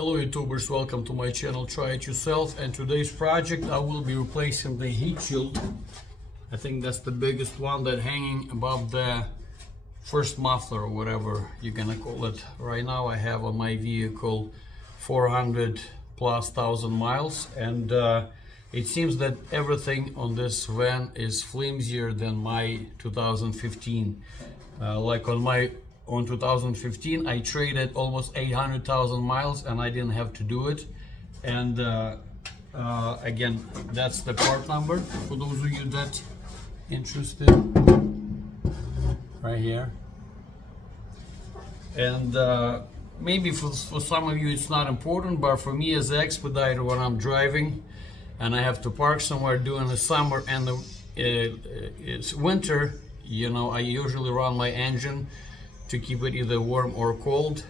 Hello YouTubers, welcome to my channel Try It Yourself, and today's project I will be replacing the heat shield. I think that's the biggest one that hanging above the first muffler or whatever you're gonna call it. Right now I have on my vehicle 400 plus thousand miles, and it seems that everything on this van is flimsier than my 2015. Like on 2015 I traded almost 800,000 miles and I didn't have to do it. And again, that's the part number for those of you that interested, right here. And maybe for some of you it's not important, but for me as an expediter, when I'm driving and I have to park somewhere during the summer and it's winter, you know, I usually run my engine to keep it either warm or cold.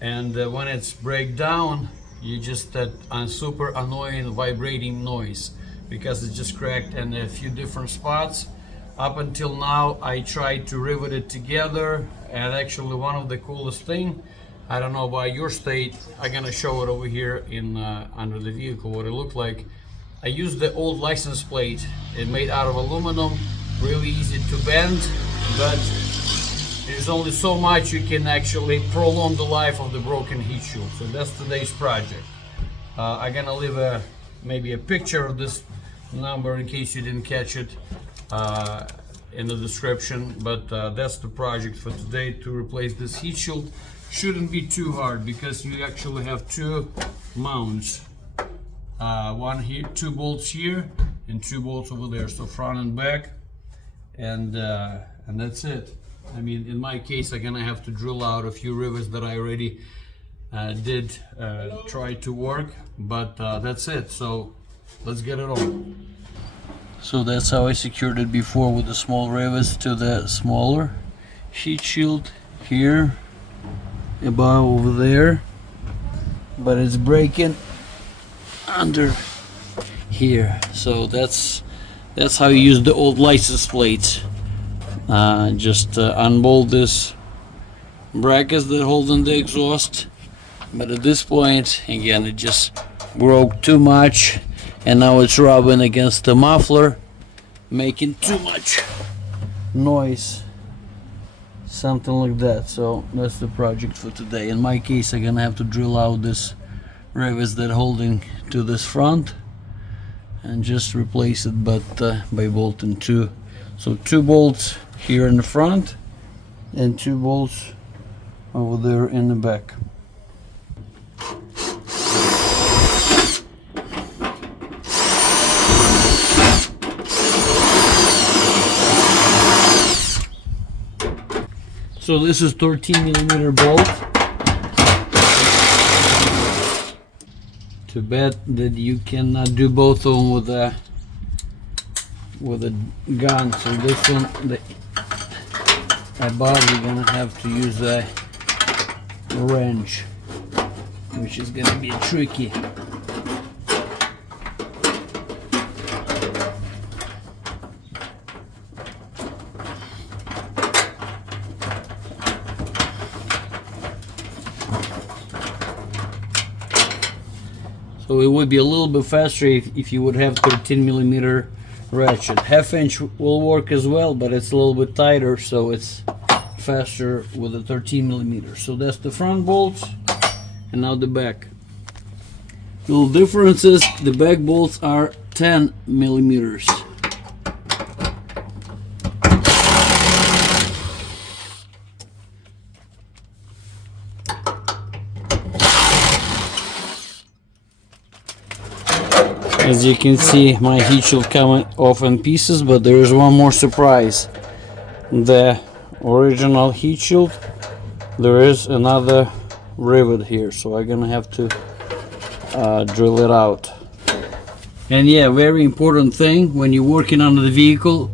And when it's break down, you just that super annoying vibrating noise because it's just cracked in a few different spots. Up until now I tried to rivet it together, and actually one of the coolest thing, I don't know about your state, I'm gonna show it over here in under the vehicle what it looked like. I used the old license plate. It made out of aluminum, really easy to bend, but there's only so much you can actually prolong the life of the broken heat shield. So that's today's project. I'm gonna leave maybe a picture of this number in case you didn't catch it in the description. But that's the project for today, to replace this heat shield. Shouldn't be too hard because you actually have two mounts. One here, two bolts here, and two bolts over there. So front and back, and that's it. I mean, in my case, I'm gonna have to drill out a few rivets that I already did try to work, but that's it. So let's get it on. So that's how I secured it before, with the small rivets to the smaller heat shield here, above over there, but it's breaking under here. So that's how you use the old license plates. Just unbolt this brackets that hold in the exhaust, but at this point again it just broke too much and now it's rubbing against the muffler, making too much noise, something like that. So that's the project for today. In my case, I'm gonna have to drill out this rivets that holding to this front and just replace it, but by bolting two. So two bolts here in the front and two bolts over there in the back. So this is 13mm bolt. Too bad that you cannot do both of them with a gun. So this one, the above, you're gonna have to use a wrench, which is gonna be tricky. So it would be a little bit faster if you would have 13mm ratchet. Half-inch will work as well, but it's a little bit tighter, so it's faster with a 13mm. So that's the front bolts, and now the back. Little difference is the back bolts are 10mm. As you can see, my heat shield coming off in pieces, but there is one more surprise. The original heat shield, there is another rivet here, so I'm gonna have to drill it out. And yeah, very important thing when you're working on the vehicle,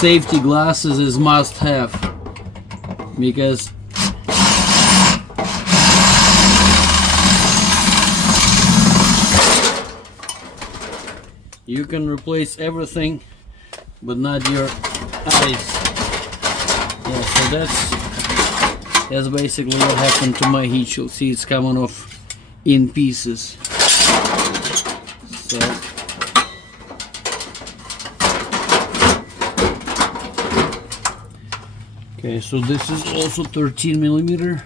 safety glasses is must have, because you can replace everything, but not your eyes. Yeah, so that's basically what happened to my heat shield. See, it's coming off in pieces. So okay, so this is also 13mm.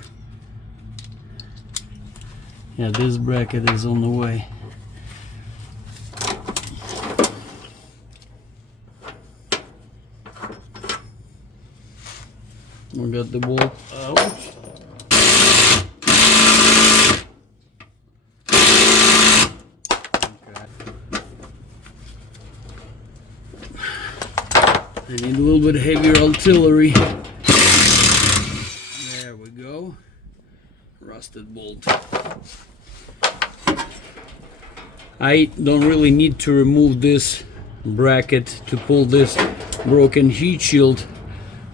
Yeah, this bracket is on the way. We got the bolt out. I need a little bit heavier artillery. There we go. Rusted bolt. I don't really need to remove this bracket to pull this broken heat shield,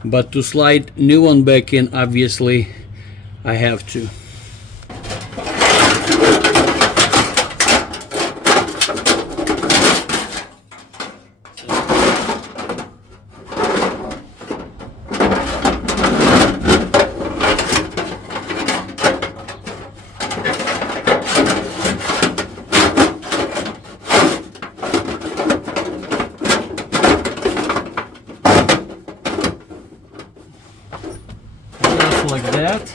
but to slide new one back in, obviously I have to. Like that.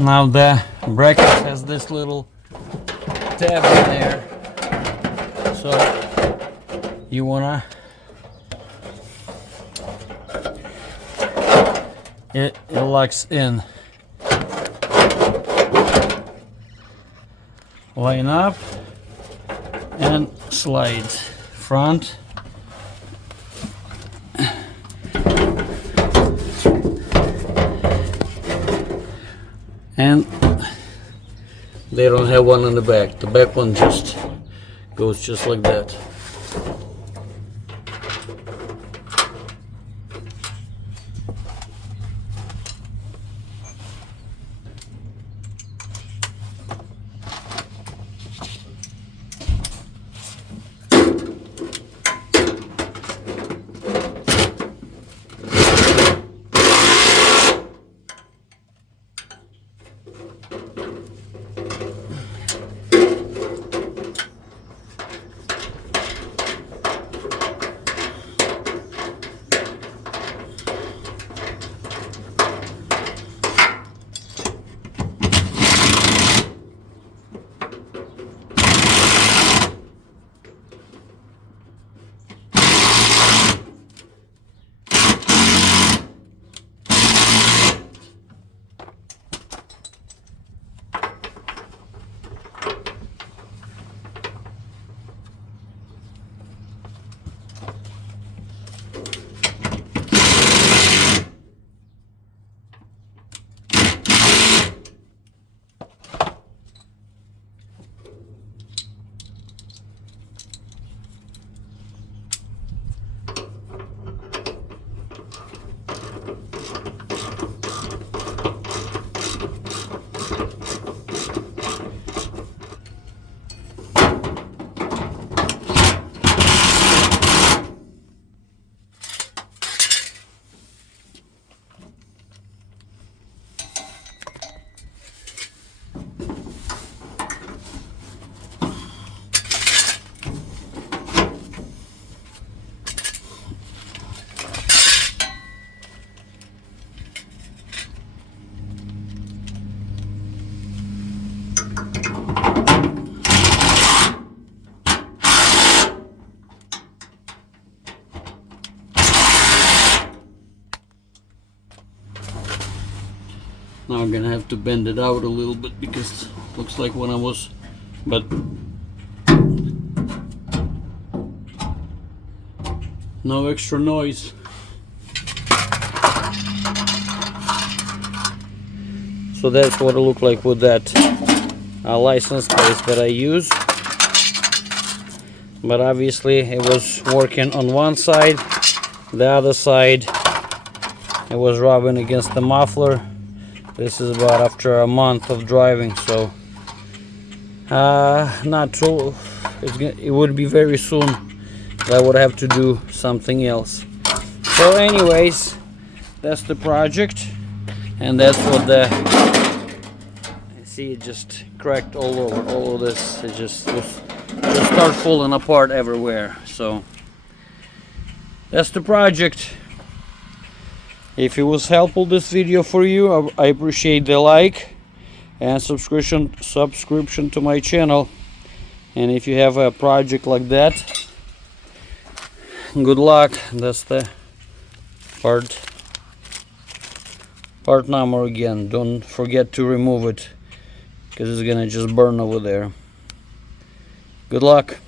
Now the bracket has this little tab in there, so you wanna it locks in. Line up and slides front. And they don't have one on the back. The back one just goes just like that. Now I'm gonna have to bend it out a little bit because it looks like when I was, but no extra noise. So that's what it looked like with that license plate that I use. But obviously it was working on one side, the other side it was rubbing against the muffler. This is about after a month of driving, so not true. It would be very soon that I would have to do something else. So anyways, that's the project, and that's what the, see, it just cracked all over. All of this, it just start falling apart everywhere. So that's the project. If it was helpful, this video for you, I appreciate the like and subscription to my channel. And if you have a project like that, good luck. That's the part number again. Don't forget to remove it, because it's gonna just burn over there. Good luck.